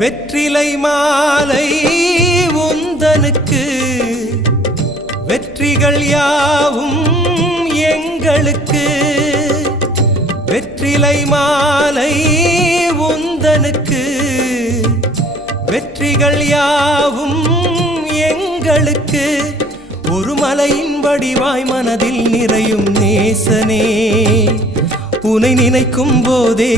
வெற்றிலை மாலை உந்தனுக்கு வெற்றிகள் யாவும் எங்களுக்கு வெற்றிலை மாலை உந்தனுக்கு வெற்றிகள் யாவும் எங்களுக்கு ஒரு மலையின் வடிவாய் மனதில் நிறையும் நேசனே உனை நினைக்கும் போதே